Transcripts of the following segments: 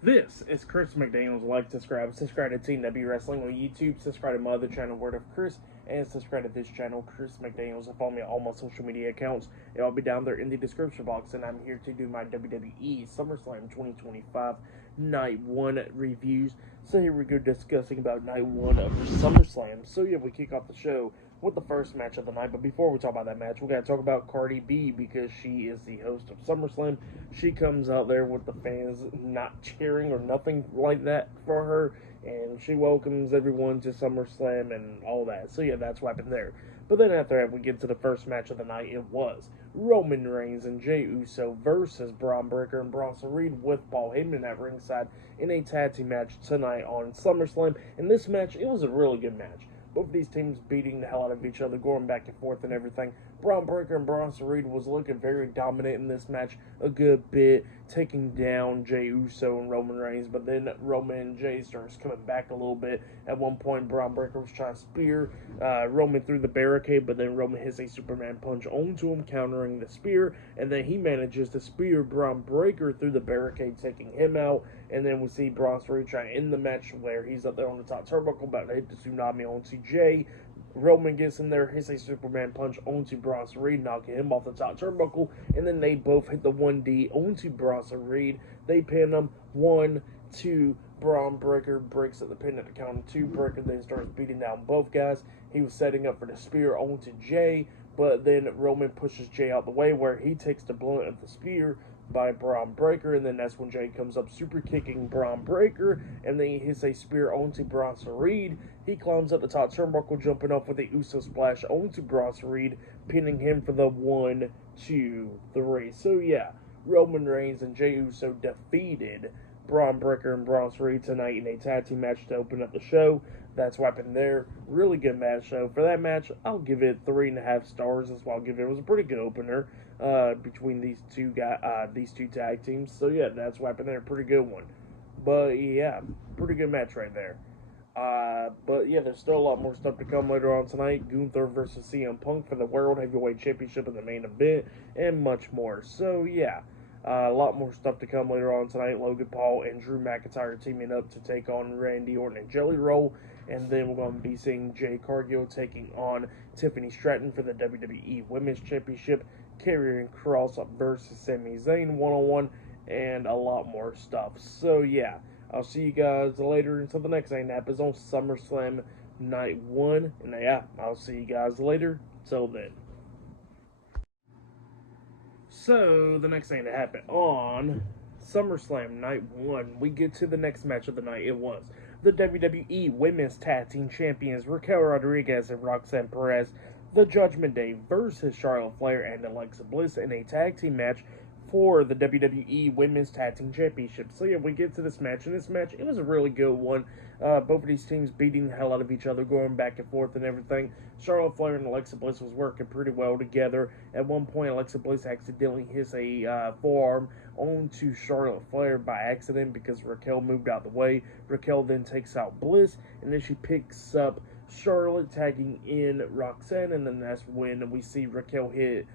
This is Chris McDaniels. Like, subscribe to Team W Wrestling on YouTube, subscribe to my other channel, Word of Chris, and subscribe to this channel, Chris McDaniels, and follow me on all my social media accounts. It'll be down there in the description box, and I'm here to do my WWE SummerSlam 2025 Night 1 reviews. So here we go discussing about Night 1 of SummerSlam. So yeah, we kick off the show with the first match of the night. But before we talk about that match, we got to talk about Cardi B because she is the host of SummerSlam. She comes out there with the fans not cheering or nothing like that for her, and she welcomes everyone to SummerSlam and all that. So yeah, that's what happened there. But then after that, we get to the first match of the night. It was Roman Reigns and Jey Uso versus Braun Breaker and Bronson Reed with Paul Heyman at ringside in a tag team match tonight on SummerSlam. In this match, it was a really good match. Both of these teams beating the hell out of each other, going back and forth and everything. Braun Breaker and Bronson Reed was looking very dominant in this match a good bit, taking down Jey Uso and Roman Reigns, but then Roman and Jey starts coming back a little bit. At one point, Braun Breaker was trying to spear Roman through the barricade, but then Roman hits a Superman punch onto him, countering the spear, and then he manages to spear Braun Breaker through the barricade, taking him out. And then we see Bronson Reed trying to end the match where he's up there on the top turnbuckle, about to hit the tsunami onto Jey. Roman gets in there, hits a Superman punch onto Bronson Reed, knocking him off the top turnbuckle, and then they both hit the 1D onto Bronson Reed. They pin him 1, 2. Braun Breaker breaks at the pin at the count of 2. Breaker then starts beating down both guys. He was setting up for the spear onto Jey, but then Roman pushes Jey out the way where he takes the blunt of the spear by Braun Breaker, and then that's when Jey comes up, super kicking Braun Breaker, and then he hits a spear onto Bronson Reed. He climbs up the top turnbuckle, jumping off with a Uso splash onto Bronson Reed, pinning him for the 1, 2, 3. So yeah, Roman Reigns and Jey Uso defeated Braun Breaker and Bronson Reed tonight in a tag team match to open up the show. That's what happened there. Really good match. So for that match, I'll give it 3.5 stars. That's what I'll give it. It was a pretty good opener between these two tag teams. So yeah, that's what happened there. Pretty good one. But yeah, pretty good match right there. But yeah, there's still a lot more stuff to come later on tonight. Gunther versus CM Punk for the World Heavyweight Championship in the main event, and much more. So yeah, a lot more stuff to come later on tonight. Logan Paul and Drew McIntyre teaming up to take on Randy Orton and Jelly Roll. And then we're going to be seeing Jade Cargill taking on Tiffany Stratton for the WWE Women's Championship. Karrion Kross versus Sami Zayn one-on-one, and a lot more stuff. So yeah, I'll see you guys later until the next thing that happens on SummerSlam Night 1. And yeah, I'll see you guys later. Till then. So, the next thing that happened on SummerSlam Night 1, we get to the next match of the night. It was the WWE Women's Tag Team Champions Raquel Rodriguez and Roxanne Perez, the Judgment Day versus Charlotte Flair and Alexa Bliss in a tag team match for the WWE Women's Tag Team Championship. So yeah, we get to this match, and this match, it was a really good one. Both of these teams beating the hell out of each other, going back and forth and everything. Charlotte Flair and Alexa Bliss was working pretty well together. At one point, Alexa Bliss accidentally hits a forearm onto Charlotte Flair by accident because Raquel moved out the way. Raquel then takes out Bliss, and then she picks up Charlotte, tagging in Roxanne, and then that's when we see Raquel hit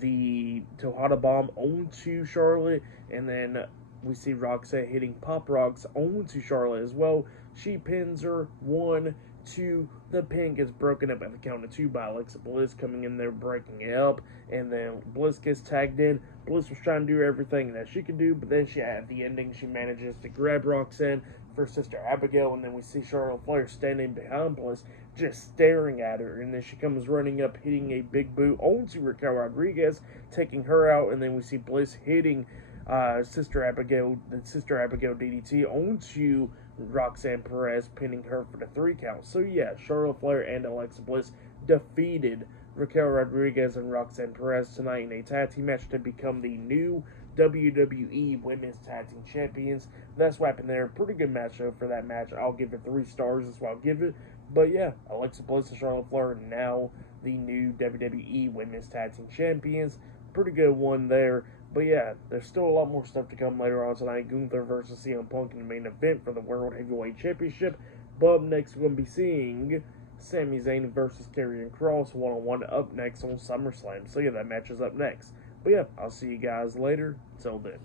the Tejada Bomb onto Charlotte, and then we see Roxanne hitting Pop Rocks onto Charlotte as well. She pins her 1, 2. The pin gets broken up at the count of 2 by Alexa Bliss coming in there, breaking it up, and then Bliss gets tagged in. Bliss was trying to do everything that she could do, but then at the ending, she manages to grab Roxanne for Sister Abigail, and then we see Charlotte Flair standing behind Bliss, just staring at her, and then she comes running up, hitting a big boot onto Raquel Rodriguez, taking her out, and then we see Bliss hitting Sister Abigail DDT onto Roxanne Perez, pinning her for the 3 count. So yeah, Charlotte Flair and Alexa Bliss defeated Raquel Rodriguez and Roxanne Perez tonight in a tag team match to become the new WWE Women's Tag Team Champions. That's what happened there. Pretty good match though for that match. I'll give it 3 stars. That's what I'll give it. But yeah, Alexa Bliss and Charlotte Flair are now the new WWE Women's Tag Team Champions. Pretty good one there. But yeah, there's still a lot more stuff to come later on tonight. Gunther versus CM Punk in the main event for the World Heavyweight Championship. But up next, we're going to be seeing Sami Zayn versus Karrion Kross one-on-one up next on SummerSlam. So yeah, that match is up next. But yeah, I'll see you guys later. Till then.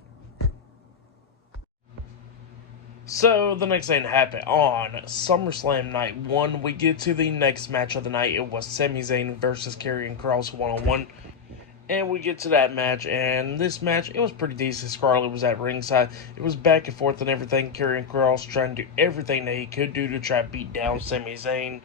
So, the next thing happened on SummerSlam Night 1, we get to the next match of the night. It was Sami Zayn versus Karrion Kross one-on-one. And we get to that match, and this match, it was pretty decent. Scarlett was at ringside. It was back and forth and everything. Karrion Kross trying to do everything that he could do to try to beat down Sami Zayn.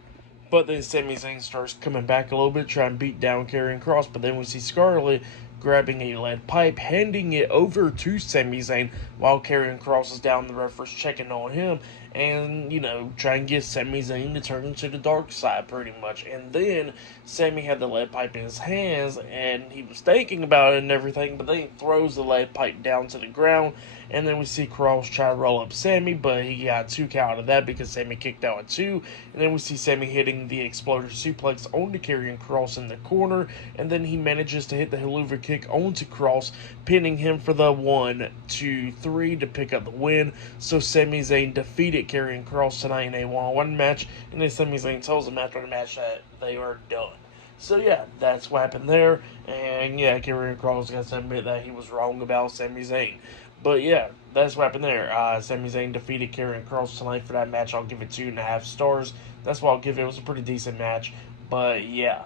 But then Sami Zayn starts coming back a little bit, trying to beat down Karrion Kross. But then we see Scarlett grabbing a lead pipe, handing it over to Sami Zayn while Karrion Kross is down. The referee's checking on him and, trying to get Sami Zayn to turn to the dark side pretty much. And then Sami had the lead pipe in his hands and he was thinking about it and everything, but then he throws the lead pipe down to the ground. And then we see Kross try to roll up Sami, but he got a 2 count out of that because Sami kicked out at 2. And then we see Sami hitting the exploder suplex onto Karrion Kross in the corner. And then he manages to hit the Helluva kick onto Kross, pinning him for the 1, 2, 3 to pick up the win. So Sami Zayn defeated Karrion Kross tonight in a one-on-one match. And then Sami Zayn tells him after the match that they are done. So yeah, that's what happened there. And yeah, Karrion Kross got to admit that he was wrong about Sami Zayn. But yeah, that's what happened there. Sami Zayn defeated Karrion Kross tonight for that match. I'll give it 2.5 stars. That's what I'll give it. It was a pretty decent match. But yeah,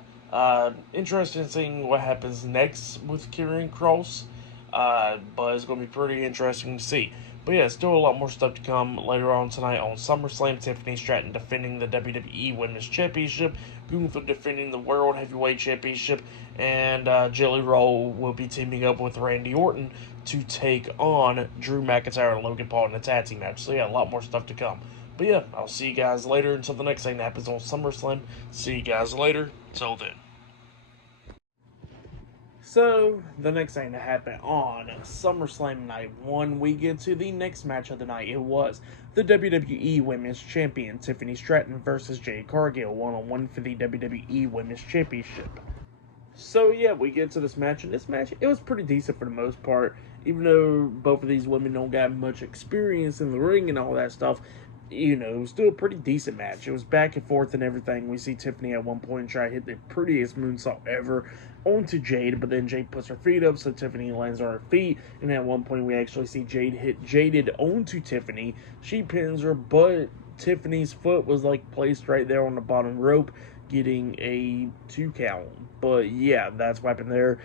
interesting seeing what happens next with Karrion Kross. But it's going to be pretty interesting to see. But yeah, still a lot more stuff to come later on tonight on SummerSlam. Tiffany Stratton defending the WWE Women's Championship. Gunther defending the World Heavyweight Championship. And Jelly Roll will be teaming up with Randy Orton to take on Drew McIntyre and Logan Paul in a tag team match. So yeah, a lot more stuff to come. But yeah, I'll see you guys later until the next thing that happens on SummerSlam. See you guys later. Till then. So, the next thing that happened on SummerSlam Night 1, we get to the next match of the night. It was the WWE Women's Champion, Tiffany Stratton versus Jade Cargill, one-on-one for the WWE Women's Championship. So, yeah, we get to this match, and this match, it was pretty decent for the most part. Even though both of these women don't got much experience in the ring and all that stuff, it was still a pretty decent match. It was back and forth and everything. We see Tiffany at one point try to hit the prettiest moonsault ever onto Jade, but then Jade puts her feet up, so Tiffany lands on her feet, and at one point we actually see Jade hit Jaded onto Tiffany. She pins her, but Tiffany's foot was placed right there on the bottom rope, getting a 2 count. But yeah, that's what happened there.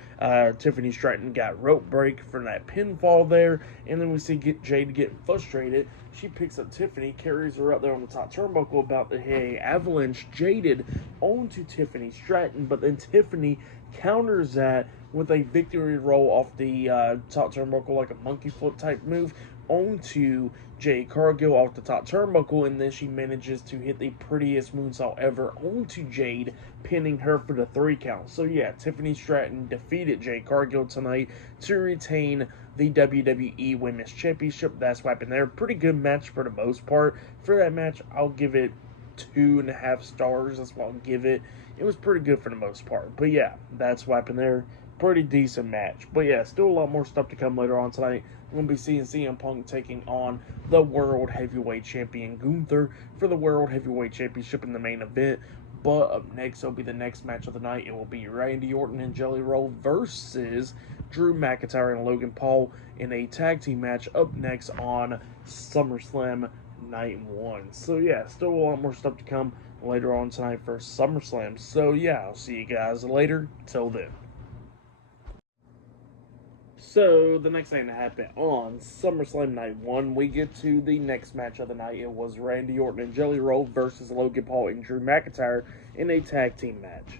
Tiffany Stratton got rope break from that pinfall there, and then we see Jade getting frustrated. She picks up Tiffany, carries her up there on the top turnbuckle, about to hit avalanche Jaded onto Tiffany Stratton, but then Tiffany counters that with a victory roll off the top turnbuckle, like a monkey flip type move, onto Jade Cargill off the top turnbuckle, and then she manages to hit the prettiest moonsault ever onto Jade, pinning her for the 3 count. So yeah, Tiffany Stratton defeated Jade Cargill tonight to retain the WWE Women's Championship. That's what happened there. Pretty good match for the most part. For that match, I'll give it 2.5 stars. That's what I'll give it. It was pretty good for the most part. But yeah, that's what happened there. Pretty decent match. But yeah, still a lot more stuff to come later on tonight. We're going to be seeing CM Punk taking on the World Heavyweight Champion Gunther for the World Heavyweight Championship in the main event. But up next will be the next match of the night. It will be Randy Orton and Jelly Roll versus Drew McIntyre and Logan Paul in a tag team match up next on SummerSlam Night 1. So yeah, still a lot more stuff to come later on tonight for SummerSlam. So yeah, I'll see you guys later. Till then. So, the next thing that happened on SummerSlam Night 1, we get to the next match of the night. It was Randy Orton and Jelly Roll versus Logan Paul and Drew McIntyre in a tag team match.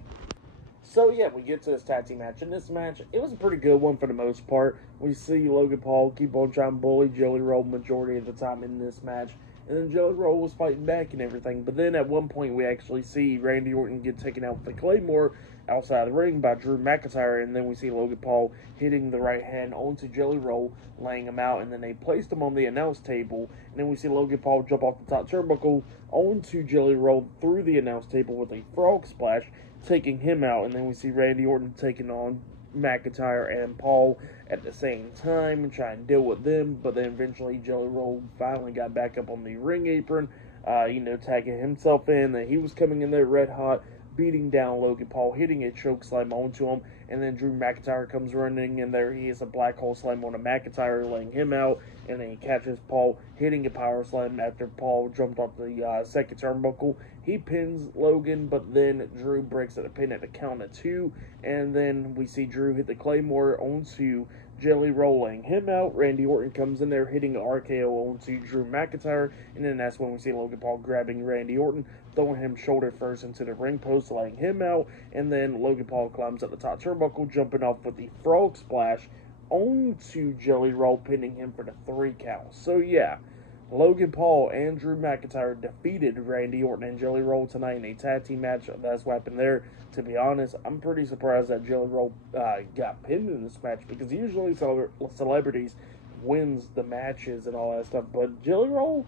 So, yeah, we get to this tag team match. In this match, it was a pretty good one for the most part. We see Logan Paul keep on trying to bully Jelly Roll majority of the time in this match. And then Jelly Roll was fighting back and everything. But then at one point, we actually see Randy Orton get taken out with a Claymore outside the ring by Drew McIntyre, and then we see Logan Paul hitting the right hand onto Jelly Roll, laying him out, and then they placed him on the announce table, and then we see Logan Paul jump off the top turnbuckle onto Jelly Roll through the announce table with a frog splash, taking him out, and then we see Randy Orton taking on McIntyre and Paul at the same time and trying to deal with them, but then eventually Jelly Roll finally got back up on the ring apron, tagging himself in, that he was coming in there red hot. beating down Logan Paul, hitting a choke slam onto him, and then Drew McIntyre comes running in there. He has a black hole slam on a McIntyre, laying him out, and then he catches Paul, hitting a power slam after Paul jumped off the second turnbuckle. He pins Logan, but then Drew breaks a pin at the count of 2, and then we see Drew hit the Claymore onto Jelly Roll, laying him out. Randy Orton comes in there, hitting an RKO onto Drew McIntyre, and then that's when we see Logan Paul grabbing Randy Orton, throwing him shoulder first into the ring post, laying him out, and then Logan Paul climbs up the top turnbuckle, jumping off with the frog splash onto Jelly Roll, pinning him for the 3 count. So yeah, Logan Paul and Drew McIntyre defeated Randy Orton and Jelly Roll tonight in a tag team match. That's what happened there. To be honest, I'm pretty surprised that Jelly Roll got pinned in this match, because usually celebrities wins the matches and all that stuff, but Jelly Roll,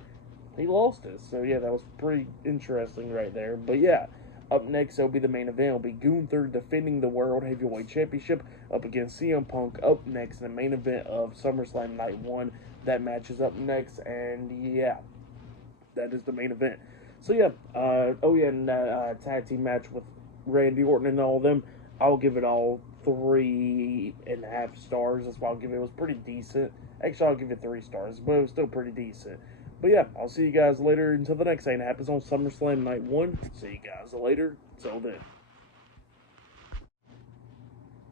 he lost it. So yeah, that was pretty interesting right there. But yeah, up next, it'll be the main event. It'll be Gunther defending the World Heavyweight Championship up against CM Punk up next in the main event of SummerSlam Night 1. That match is up next, and yeah, that is the main event. So yeah, and that tag team match with Randy Orton and all of them, I'll give it all 3.5 stars. That's why I'll give it. It was pretty decent. Actually, I'll give it 3 stars, but it was still pretty decent. But yeah, I'll see you guys later until the next thing that happens on SummerSlam Night 1. See you guys later. Till then.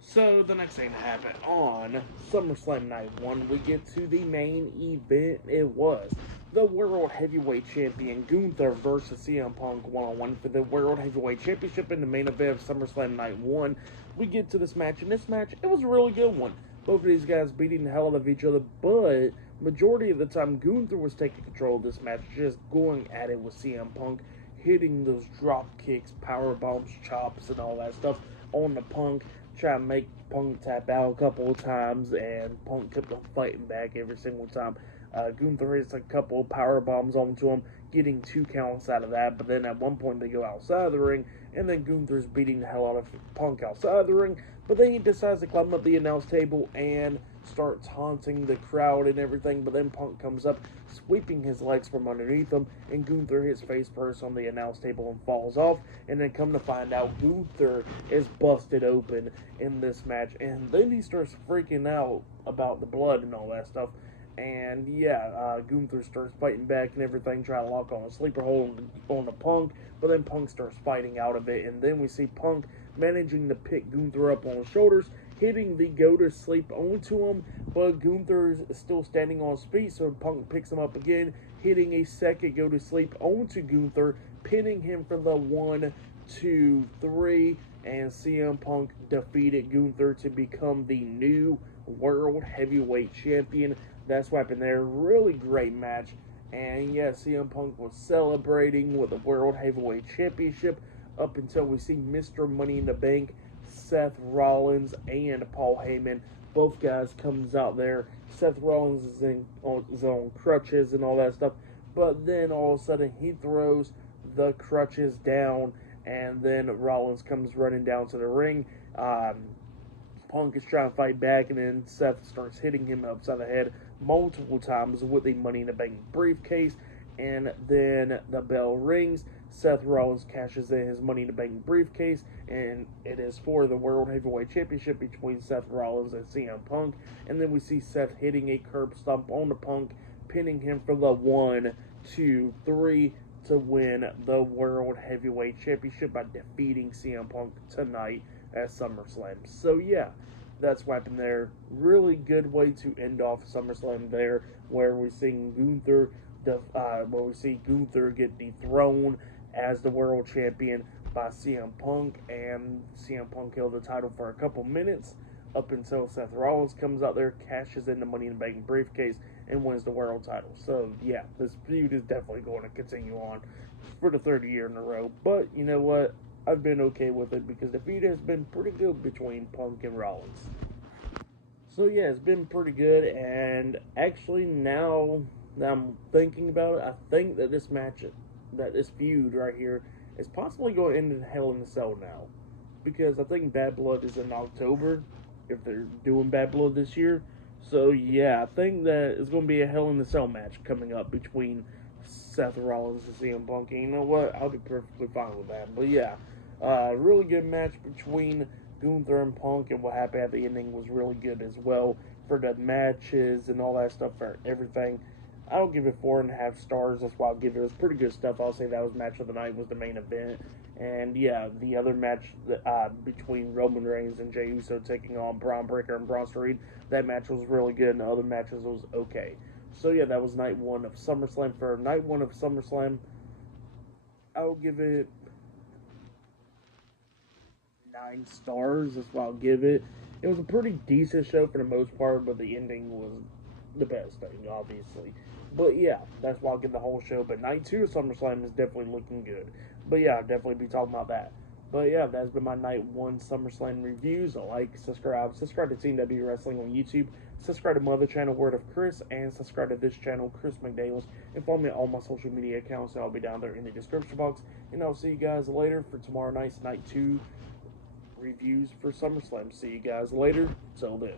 So, the next thing to happen on SummerSlam Night 1, we get to the main event. It was the World Heavyweight Champion Gunther versus CM Punk one-on-one for the World Heavyweight Championship in the main event of SummerSlam Night 1. We get to this match, and this match, it was a really good one. Both of these guys beating the hell out of each other, but majority of the time, Gunther was taking control of this match, just going at it with CM Punk, hitting those drop kicks, power bombs, chops, and all that stuff on the Punk, trying to make Punk tap out a couple of times, and Punk kept on fighting back every single time. Gunther hits a couple of power bombs onto him, getting 2 counts out of that, but then at one point they go outside of the ring, and then Gunther's beating the hell out of Punk outside of the ring, but then he decides to climb up the announce table and starts haunting the crowd and everything, but then Punk comes up, sweeping his legs from underneath him, and Gunther hits face first on the announce table and falls off, and then come to find out Gunther is busted open in this match, and then he starts freaking out about the blood and all that stuff. And yeah, Gunther starts fighting back and everything, trying to lock on a sleeper hold on the Punk, but then Punk starts fighting out of it, and then we see Punk managing to pick Gunther up on his shoulders, hitting the go-to-sleep onto him, but Gunther is still standing on his feet, so Punk picks him up again, hitting a second go-to-sleep onto Gunther, pinning him for the 1, 2, 3, and CM Punk defeated Gunther to become the new World Heavyweight Champion. That's what happened there. Really great match. And yeah, CM Punk was celebrating with the World Heavyweight Championship up until we see Mr. Money in the Bank, Seth Rollins, and Paul Heyman. Both guys comes out there. Seth Rollins is on his own crutches and all that stuff. But then all of a sudden he throws the crutches down, and then Rollins comes running down to the ring. Punk is trying to fight back, and then Seth starts hitting him upside the head multiple times with the Money in the Bank briefcase, and then the bell rings. Seth Rollins cashes in his Money in the Bank briefcase, and it is for the World Heavyweight Championship between Seth Rollins and CM Punk. And then we see Seth hitting a curb stomp on the Punk, pinning him for the 1, 2, 3 to win the World Heavyweight Championship by defeating CM Punk tonight at SummerSlam. So yeah, that's what happened there. Really good way to end off SummerSlam there, where we see Gunther get dethroned as the world champion by CM Punk, and CM Punk held the title for a couple minutes up until Seth Rollins comes out there, cashes in the Money in the Bank briefcase, and wins the world title. So yeah, this feud is definitely going to continue on for the 3rd year in a row. But you know what? I've been okay with it because the feud has been pretty good between Punk and Rollins. So yeah, it's been pretty good, and actually now that I'm thinking about it, I think that this feud right here is possibly going to end in Hell in a Cell now. Because I think Bad Blood is in October, if they're doing Bad Blood this year. So yeah, I think that it's going to be a Hell in a Cell match coming up between Seth Rollins and CM Punk. And you know what? I'll be perfectly fine with that. But yeah, Really good match between Gunther and Punk, and what happened at the ending was really good as well for the matches and all that stuff, for everything. I'll give it 4.5 stars. That's why I'll give it. It was pretty good stuff. I'll say that was match of the night, was the main event. And yeah, the other match between Roman Reigns and Jey Uso taking on Braun Breaker and Braun Strowman, that match was really good, and the other matches was okay. So yeah, that was night one of SummerSlam. For night one of SummerSlam, I'll give it 9 stars. That's what I'll give it. It was a pretty decent show for the most part, but the ending was the best thing, obviously. But yeah, that's why I'll give the whole show. But night two of SummerSlam is definitely looking good. But yeah, I'll definitely be talking about that. But yeah, that's been my night one SummerSlam reviews. Like, subscribe to Team W Wrestling on YouTube. Subscribe to my other channel, Word of Chris, and subscribe to this channel, Chris McDaniels. And follow me on all my social media accounts. I'll be down there in the description box. And I'll see you guys later for tomorrow night's night two reviews for SummerSlam. See you guys later. Till then.